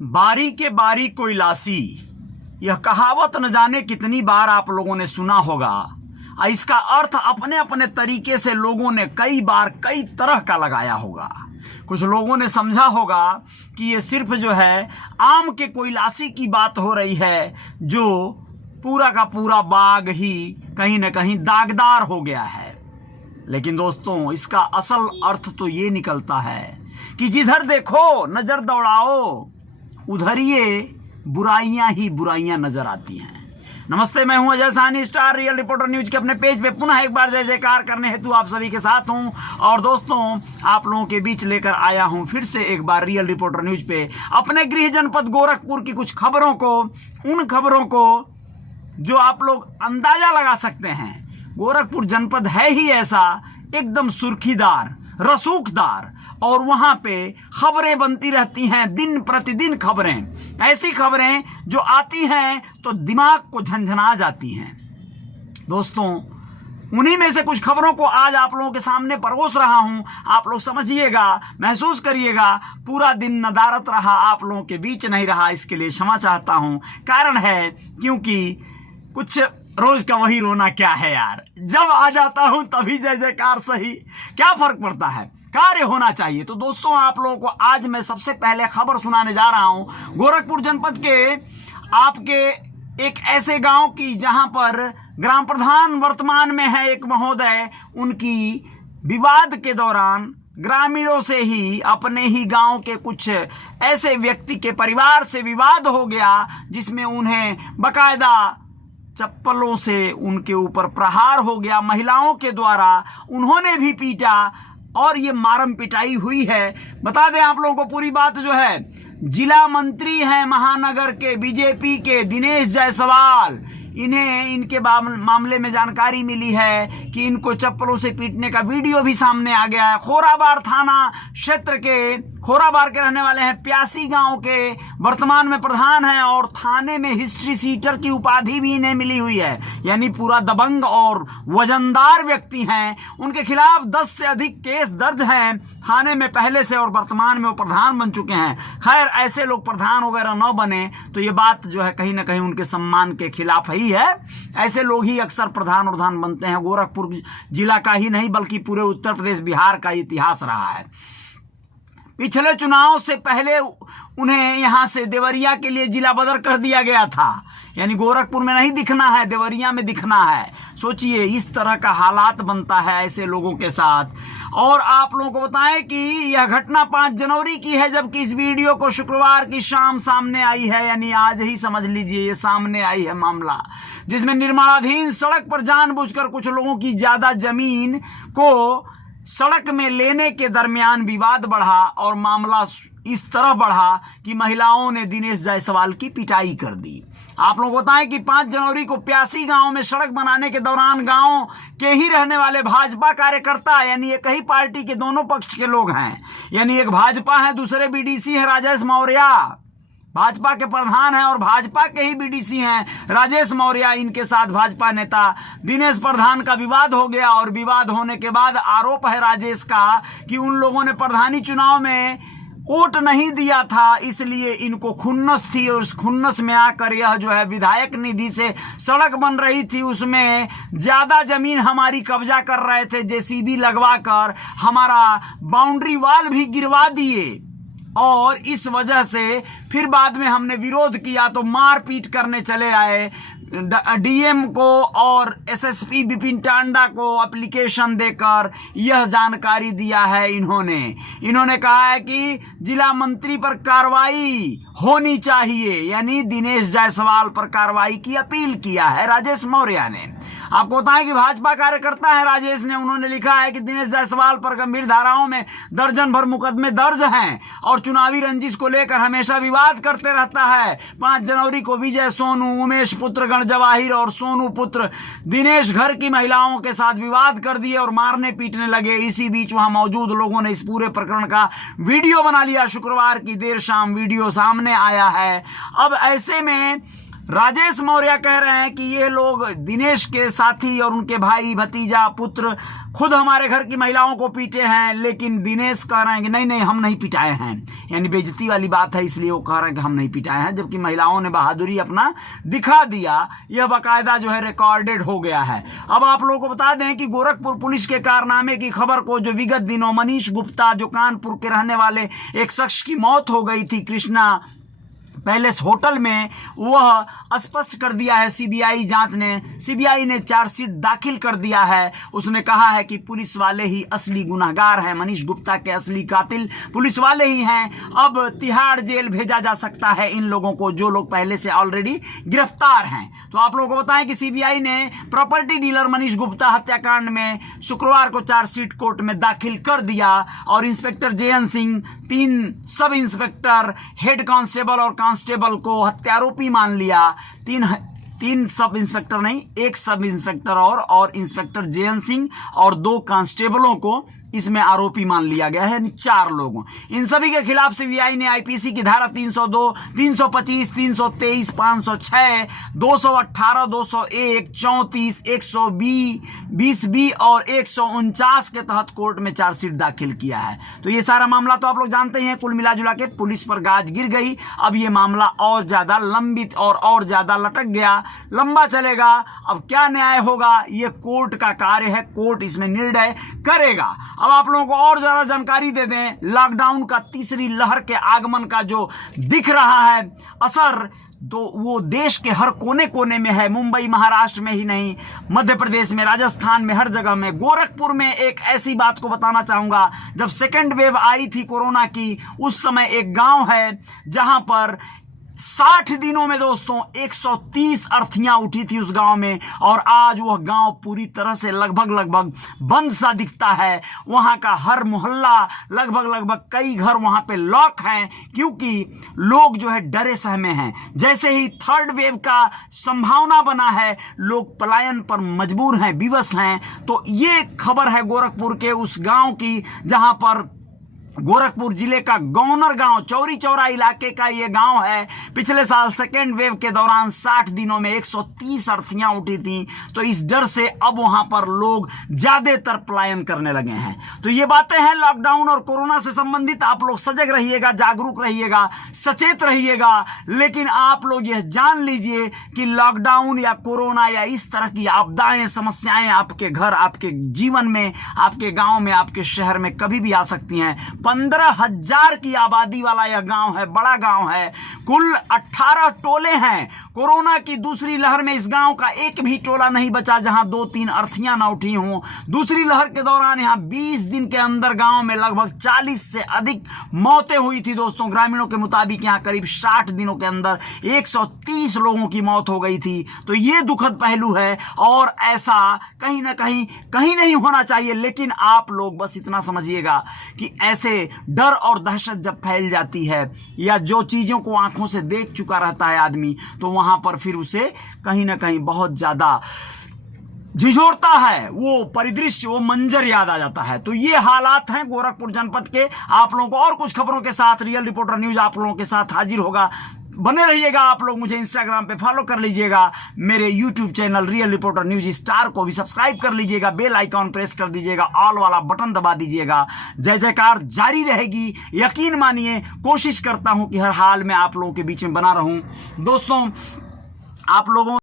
बारी के बारी कोई लासी, यह कहावत न जाने कितनी बार आप लोगों ने सुना होगा। इसका अर्थ अपने अपने तरीके से लोगों ने कई बार कई तरह का लगाया होगा। कुछ लोगों ने समझा होगा कि ये सिर्फ जो है आम के कोई लासी की बात हो रही है, जो पूरा का पूरा बाग ही कहीं न कहीं दागदार हो गया है। लेकिन दोस्तों, इसका असल अर्थ तो ये निकलता है कि जिधर देखो नजर दौड़ाओ, उधर ये बुराइयां ही बुराइयां नजर आती हैं। नमस्ते, मैं हूं Ajay Sahni, star real reporter news के अपने पेज पे पुनः एक बार जय जयकार करने हेतु आप सभी के साथ हूं। और दोस्तों, आप लोगों के बीच लेकर आया हूं फिर से एक बार रियल रिपोर्टर न्यूज पे अपने गृह जनपद गोरखपुर की कुछ खबरों को, उन खबरों को जो आप लोग अंदाजा लगा सकते हैं। गोरखपुर जनपद है ही ऐसा, एकदम सुर्खीदार, रसूखदार, और वहां पे खबरें बनती रहती हैं, दिन प्रतिदिन खबरें, ऐसी खबरें जो आती हैं तो दिमाग को झंझना जाती हैं। दोस्तों, उन्हीं में से कुछ खबरों को आज आप लोगों के सामने परोस रहा हूं। आप लोग समझिएगा, महसूस करिएगा। पूरा दिन नदारत रहा, आप लोगों के बीच नहीं रहा, इसके लिए क्षमा चाहता हूं। कारण है क्योंकि कुछ रोज का वही रोना क्या है यार, जब आ जाता हूं तभी जय जयकार सही, क्या फर्क पड़ता है, कार्य होना चाहिए। तो दोस्तों, आप लोगों को आज मैं सबसे पहले खबर सुनाने जा रहा हूं गोरखपुर जनपद के आपके एक ऐसे गांव की जहां पर ग्राम प्रधान वर्तमान में है एक महोदय। उनकी विवाद के दौरान ग्रामीणों से ही, अपने ही गांव के कुछ ऐसे व्यक्ति के परिवार से विवाद हो गया, जिसमें उन्हें बकायदा चप्पलों से उनके ऊपर प्रहार हो गया। महिलाओं के द्वारा उन्होंने भी पीटा और ये मारम पिटाई हुई है। बता दें आप लोगों को पूरी बात जो है, जिला मंत्री हैं महानगर के बीजेपी के दिनेश जायसवाल, इन्हें इनके मामले में जानकारी मिली है कि इनको चप्पलों से पीटने का वीडियो भी सामने आ गया है। खोराबार थाना क्षेत्र के, खोराबार के रहने वाले हैं, प्यासी गांव के वर्तमान में प्रधान हैं और थाने में हिस्ट्री सीटर की उपाधि भी इन्हें मिली हुई है, यानी पूरा दबंग और वजनदार व्यक्ति हैं। उनके खिलाफ 10 से अधिक केस दर्ज हैं थाने में पहले से, और वर्तमान में वो प्रधान बन चुके हैं। खैर, ऐसे लोग प्रधान वगैरह न बने तो ये बात जो है कहीं ना कहीं उनके सम्मान के खिलाफ ही है। ऐसे लोग ही अक्सर प्रधान बनते हैं। गोरखपुर जिला का ही नहीं बल्कि पूरे उत्तर प्रदेश बिहार का इतिहास रहा है। पिछले चुनाव से पहले उन्हें यहां से देवरिया के लिए जिला बदर कर दिया गया था, यानी गोरखपुर में नहीं दिखना है, देवरिया में दिखना है। सोचिए, इस तरह का हालात बनता है ऐसे लोगों के साथ। और आप लोगों को बताएं कि यह घटना 5 जनवरी की है, जबकि इस वीडियो को शुक्रवार की शाम सामने आई है, यानी आज ही समझ लीजिए ये सामने आई है मामला, जिसमें निर्माणाधीन सड़क पर जानबूझकर कुछ लोगों की ज्यादा जमीन को सड़क में लेने के दरमियान विवाद बढ़ा और मामला इस तरह बढ़ा कि महिलाओं ने दिनेश जायसवाल की पिटाई कर दी। आप लोग बताएं कि 5 जनवरी को प्यासी गांव में सड़क बनाने के दौरान गांव के ही रहने वाले भाजपा कार्यकर्ता, यानी एक ही पार्टी के दोनों पक्ष के लोग हैं, यानी एक भाजपा है, दूसरे बीडीसी है राजेश मौर्य, भाजपा के प्रधान हैं और भाजपा के ही बीडीसी हैं राजेश मौर्य। इनके साथ भाजपा नेता दिनेश प्रधान का विवाद हो गया, और विवाद होने के बाद आरोप है राजेश का कि उन लोगों ने प्रधानी चुनाव में वोट नहीं दिया था, इसलिए इनको खुन्नस थी, और उस खुन्नस में आकर यह जो है विधायक निधि से सड़क बन रही थी, उसमें ज्यादा जमीन हमारी कब्जा कर रहे थे, जेसीबी लगवा कर हमारा बाउंड्री वाल भी गिरवा दिए। और इस वजह से फिर बाद में हमने विरोध किया तो मारपीट करने चले आए। डीएम को और एसएसपी विपिन टांडा को एप्लीकेशन देकर यह जानकारी दिया है। इन्होंने कहा है कि जिला मंत्री पर कार्रवाई होनी चाहिए, यानी दिनेश जायसवाल पर कार्रवाई की अपील किया है राजेश मौर्य ने। आपको बताएं कि भाजपा कार्यकर्ता है राजेश ने, उन्होंने लिखा है कि दिनेश जायसवाल पर गंभीर धाराओं में दर्जन भर मुकदमे दर्ज हैं और चुनावी रंजिश को लेकर हमेशा विवाद करते रहता है। 5 जनवरी को विजय सोनू, उमेश पुत्र गण जवाहिर और सोनू पुत्र दिनेश घर की महिलाओं के साथ विवाद कर दिए और मारने पीटने लगे। इसी बीच वहां मौजूद लोगों ने इस पूरे प्रकरण का वीडियो बना लिया। शुक्रवार की देर शाम वीडियो सामने आया है। अब ऐसे में राजेश मौर्य कह रहे हैं कि ये लोग दिनेश के साथी और उनके भाई भतीजा पुत्र खुद हमारे घर की महिलाओं को पीटे हैं, लेकिन दिनेश कह रहे हैं कि नहीं नहीं हम नहीं पिटाए हैं। यानी बेइज्जती वाली बात है, इसलिए वो कह रहे हैं कि हम नहीं पिटाए हैं, जबकि महिलाओं ने बहादुरी अपना दिखा दिया। यह बाकायदा जो है रिकॉर्डेड हो गया है। अब आप लोगों को बता दें कि गोरखपुर पुलिस के कारनामे की खबर को जो विगत दिनों मनीष गुप्ता जो कानपुर के रहने वाले एक शख्स की मौत हो गई थी कृष्णा पैलेस होटल में, वह स्पष्ट कर दिया है सीबीआई जांच ने। सीबीआई ने चार्जशीट दाखिल कर दिया है। उसने कहा है कि पुलिस वाले ही असली गुनहगार हैं, मनीष गुप्ता के असली कातिल पुलिस वाले ही हैं। अब तिहाड़ जेल भेजा जा सकता है इन लोगों को, जो लोग पहले से ऑलरेडी गिरफ्तार हैं। तो आप लोगों को बताएं कि सीबीआई ने प्रॉपर्टी डीलर मनीष गुप्ता हत्याकांड में शुक्रवार को चार्जशीट कोर्ट में दाखिल कर दिया और inspector JN Singh, 3 sub inspector, head constable और कांस्टेबल को हत्यारोपी मान लिया। तीन सब इंस्पेक्टर नहीं, एक सब इंस्पेक्टर और इंस्पेक्टर जेएन सिंह और 2 कांस्टेबलों को इसमें आरोपी मान लिया गया है, यानी 4 लोगों। इन सभी के खिलाफ सीबीआई ने आईपीसी की धारा 302, 325, 323, 506, 218, 201, 34, 120 बी और 149 के तहत कोर्ट में चार्जशीट दाखिल किया है। तो ये सारा मामला तो आप लोग जानते ही हैं। कुल मिला जुला के पुलिस पर गाज गिर गई। अब ये मामला और ज्यादा लंबित और ज्यादा लटक गया, लंबा चलेगा। अब क्या न्याय होगा ये कोर्ट का कार्य है, कोर्ट इसमें निर्णय करेगा। अब आप लोगों को और ज्यादा जानकारी दे दें, लॉकडाउन का तीसरी लहर के आगमन का जो दिख रहा है असर, तो वो देश के हर कोने कोने में है। मुंबई महाराष्ट्र में ही नहीं, मध्य प्रदेश में, राजस्थान में, हर जगह में। गोरखपुर में एक ऐसी बात को बताना चाहूंगा, जब सेकेंड वेव आई थी कोरोना की, उस समय एक गांव है जहां पर 60 दिनों में दोस्तों 130 अर्थियां उठी थी उस गांव में, और आज वह गांव पूरी तरह से लगभग बंद सा दिखता है। वहां का हर मोहल्ला, लगभग कई घर वहां पे लॉक हैं, क्योंकि लोग जो है डरे सहमे हैं। जैसे ही थर्ड वेव का संभावना बना है, लोग पलायन पर मजबूर हैं, विवश हैं। तो ये खबर है गोरखपुर के उस गांव की, जहां पर गोरखपुर जिले का गौनर गांव, चौरी चौरा इलाके का ये गांव है। पिछले साल सेकेंड वेव के दौरान 60 दिनों में 130 अर्थियां उठी थी। तो इस डर से अब वहां पर लोग ज्यादातर पलायन करने लगे हैं। तो ये बातें हैं लॉकडाउन और कोरोना से संबंधित। आप लोग सजग रहिएगा, जागरूक रहिएगा, सचेत रहिएगा। लेकिन आप लोग यह जान लीजिए कि लॉकडाउन या कोरोना या इस तरह की आपदाएं, समस्याएं आपके घर, आपके जीवन में, आपके गांव में, आपके शहर में कभी भी आ सकती हैं। 15,000 की आबादी वाला यह गांव है, बड़ा गांव है। कुल 18 टोले हैं। कोरोना की दूसरी लहर में इस गांव का एक भी टोला नहीं बचा जहां 2-3 अर्थियां ना उठी हों। दूसरी लहर के दौरान यहां 20 दिन के अंदर गांव में लगभग 40 से अधिक मौतें हुई थी दोस्तों। ग्रामीणों के मुताबिक यहां करीब 60 दिनों के अंदर 130 लोगों की मौत हो गई थी। तो ये दुखद पहलू है, और ऐसा कहीं ना कहीं नहीं होना चाहिए। लेकिन आप लोग बस इतना समझिएगा कि ऐसे डर और दहशत जब फैल जाती है, या जो चीजों को आंखों से देख चुका रहता है आदमी, तो वहां पर फिर उसे कहीं ना कहीं बहुत ज्यादा झिझोड़ता है, वो परिदृश्य, वो मंजर याद आ जाता है। तो ये हालात हैं गोरखपुर जनपद के। आप लोगों को और कुछ खबरों के साथ रियल रिपोर्टर न्यूज आप लोगों के साथ हाजिर होगा। बने रहिएगा। आप लोग मुझे इंस्टाग्राम पे फॉलो कर लीजिएगा, मेरे YouTube channel real reporter news star को भी सब्सक्राइब कर लीजिएगा, बेल आइकॉन प्रेस कर दीजिएगा, ऑल वाला बटन दबा दीजिएगा। जय जयकार जारी रहेगी। यकीन मानिए, कोशिश करता हूं कि हर हाल में आप लोगों के बीच में बना रहूं। दोस्तों, आप लोगों